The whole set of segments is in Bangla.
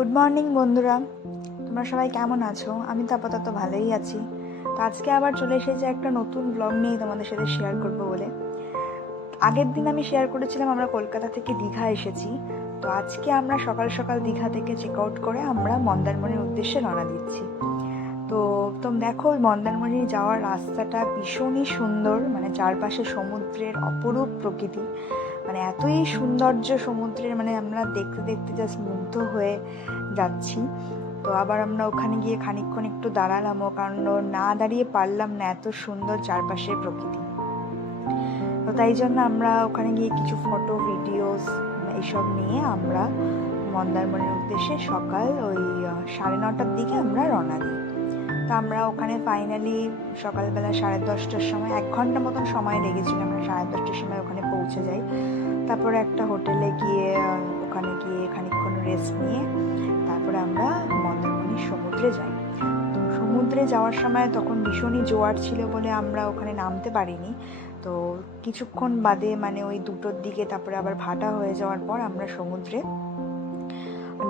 গুড মর্নিং বন্ধুরা, তোমরা সবাই কেমন আছো? আমি তো আপাতত ভালোই আছি। তো আজকে আবার চলে এসেছি একটা নতুন ব্লগ নিয়ে তোমাদের সাথে শেয়ার করবো বলে। আগের দিন আমি শেয়ার করেছিলাম আমরা কলকাতা থেকে দীঘা এসেছি। তো আজকে আমরা সকাল সকাল দীঘা থেকে চেক আউট করে আমরা মন্দারমণির উদ্দেশ্যে রওনা দিচ্ছি। তো তোমরা দেখো, ওই মন্দারমণি যাওয়ার রাস্তাটা ভীষণই সুন্দর, মানে চারপাশে সমুদ্রের অপরূপ প্রকৃতি, মানে এতই সৌন্দর্য সমুদ্রের, মানে আমরা দেখতে দেখতে জাস্ট মুগ্ধ হয়ে যাচ্ছি। তো আবার আমরা ওখানে গিয়ে খানিকক্ষণ একটু দাঁড়ালামও, কারণ না দাঁড়িয়ে পারলাম না, এত সুন্দর চারপাশের প্রকৃতি। তো তাই জন্য আমরা ওখানে গিয়ে কিছু ফটো ভিডিওস এইসব নিয়ে আমরা মন্দারমণির উদ্দেশ্যে সকাল ওই 9:30টার দিকে আমরা রওনা দিই। তো আমরা ওখানে ফাইনালি সকালবেলা 10:30টার সময়, 1 ঘন্টা মতন সময় লেগেছিল, আমরা 10:30টার সময় ওখানে পৌঁছে যাই। তারপরে একটা হোটেলে গিয়ে ওখানে গিয়ে খানিকক্ষণ রেস্ট নিয়ে তারপরে আমরা মন্দারমণির সমুদ্রে যাই। তো সমুদ্রে যাওয়ার সময় তখন ভীষণই জোয়ার ছিল বলে আমরা ওখানে নামতে পারিনি। তো কিছুক্ষণ বাদে, মানে ওই 2টোর দিকে, তারপরে আবার ভাটা হয়ে যাওয়ার পর আমরা সমুদ্রে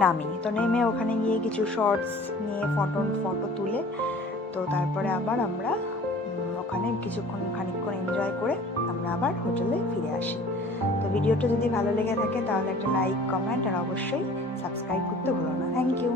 নামি। তো নেমে ওখানে গিয়ে কিছু শর্টস নিয়ে ফটো তুলে তো তারপরে আবার আমরা ওখানে খানিকক্ষণ এনজয় করে আমরা আবার হোটেলে ফিরে আসি। তো ভিডিওটা যদি ভালো লেগে থাকে তাহলে একটা লাইক, কমেন্ট আর অবশ্যই সাবস্ক্রাইব করতে ভুলো না। Thank you.